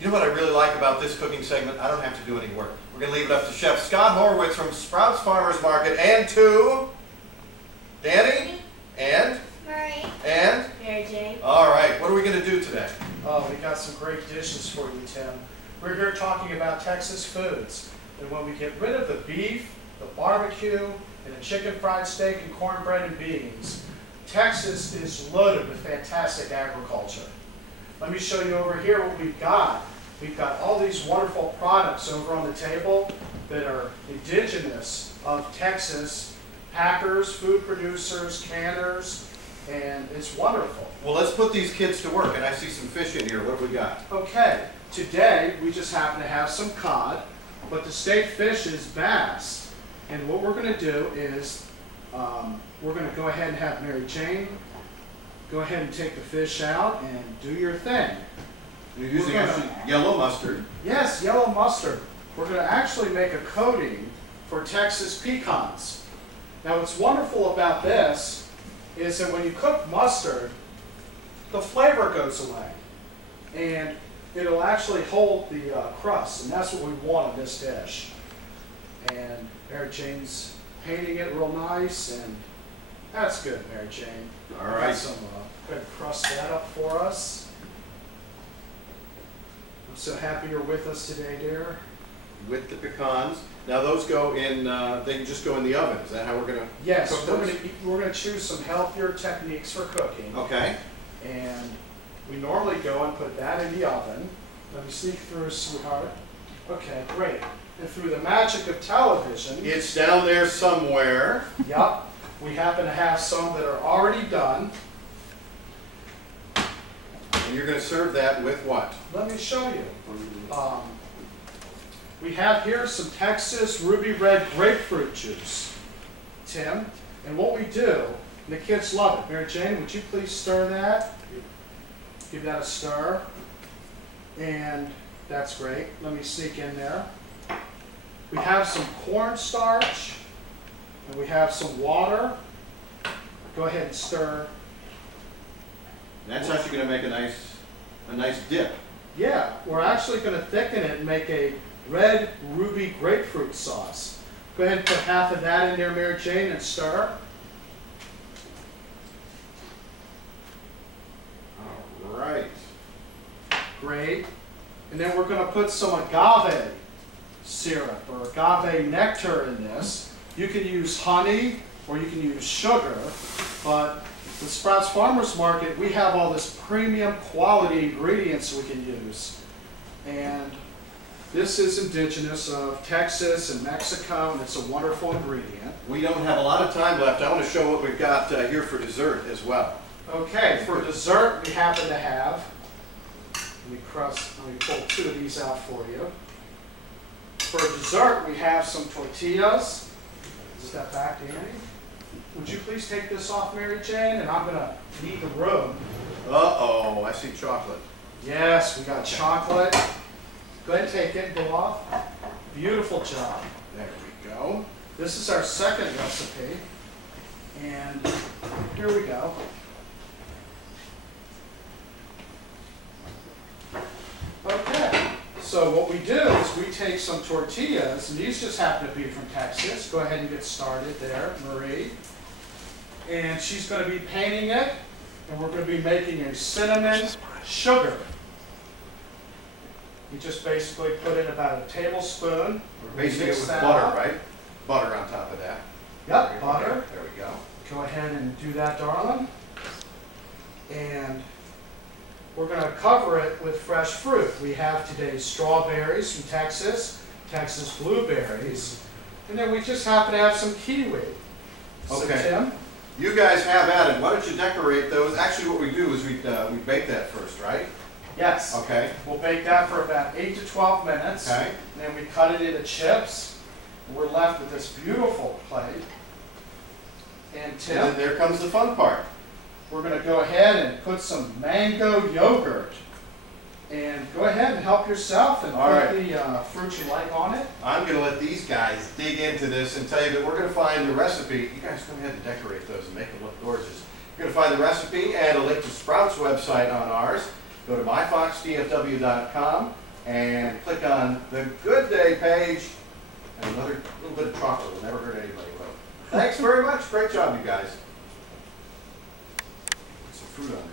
You know what I really like about this cooking segment? I don't have to do any work. We're going to leave it up to Chef Scott Horowitz from Sprouts Farmers Market and to Danny and Murray and Mary Jane. All right, what are we going to do today? Oh, we got some great dishes for you, Tim. We're here talking about Texas foods. And when we get rid of the beef, the barbecue, and the chicken fried steak and cornbread and beans, Texas is loaded with fantastic agriculture. Let me show you over here what we've got. We've got all these wonderful products over on the table that are indigenous of Texas, packers, food producers, canners, and it's wonderful. Well, let's put these kids to work, and I see some fish in here. What have we got? Okay, today we just happen to have some cod, but the state fish is bass. And what we're going to do is we're going to go ahead and have Mary Jane go ahead and take the fish out and do your thing. You're using actually yellow mustard. Yes, yellow mustard. We're going to actually make a coating for Texas pecans. Now what's wonderful about this is that when you cook mustard, the flavor goes away. And it'll actually hold the crust, and that's what we want in this dish. And Mary Jane's painting it real nice, and that's good, Mary Jane. All right. Go ahead and crust that up for us. I'm so happy you're with us today, dear. With the pecans. Now those go in, they can just go in the oven. Is that how we're going to Yes, cook we're those? going to choose some healthier techniques for cooking. Okay. And we normally go and put that in the oven. Let me sneak through, sweetheart. Okay, great. And through the magic of television, It's down there somewhere. yep, we happen to have some that are already done. And you're going to serve that with what? Let me show you. We have here some Texas Ruby Red Grapefruit juice, Tim. And what we do, and the kids love it. Mary Jane, would you please stir that? Give that a stir. And that's great. Let me sneak in there. We have some cornstarch, and we have some water. Go ahead and stir. That's actually going to make a nice dip. Yeah, we're actually going to thicken it and make a red ruby grapefruit sauce. Go ahead and put half of that in there, Mary Jane, and stir. All right. Great. And then we're going to put some agave syrup or agave nectar in this. You can use honey or you can use sugar, but with Sprouts Farmers Market, we have all this premium quality ingredients we can use. And this is indigenous of Texas and Mexico, and it's a wonderful ingredient. We don't have a lot of time left. I want to show what we've got here for dessert as well. Okay, for dessert, we happen to have, let me pull two of these out for you. For dessert, we have some tortillas. Step back, Danny. Would you please take this off, Mary Jane? And I'm going to leave the room. Uh-oh, I see chocolate. Yes, we got chocolate. Go ahead and take it and go off. Beautiful job. There we go. This is our second recipe. And here we go. Okay, so what we do is we take some tortillas, and these just happen to be from Texas. Go ahead and get started there, Marie. And she's going to be painting it, and we're going to be making a cinnamon sugar. You just basically put in about a tablespoon. We're basting it Mix with that butter, up. right? Butter on top of that. Yep, butter. There we go. Go ahead and do that, darling. And we're going to cover it with fresh fruit. We have today strawberries from Texas, Texas blueberries, and then we just happen to have some kiwi. So, Okay. Tim? You guys have added. Why don't you decorate those? Actually, what we do is we bake that first, right? Yes. Okay. We'll bake that for about 8 to 12 minutes. Okay. And then we cut it into chips. And we're left with this beautiful plate. And Tim, And then there comes the fun part. we're going to go ahead and put some mango yogurt. And go ahead and help yourself and All put right. the fruit you like on it. I'm going to let these guys dig into this and tell you that we're going to find the recipe. You guys go ahead and decorate those and make them look gorgeous. You're going to find the recipe and a link to Sprouts' website on ours. Go to myfoxdfw.com and click on the Good Day page, and another little bit of chocolate will never hurt anybody. Well, thanks very much. Great job, you guys. Some fruit on there.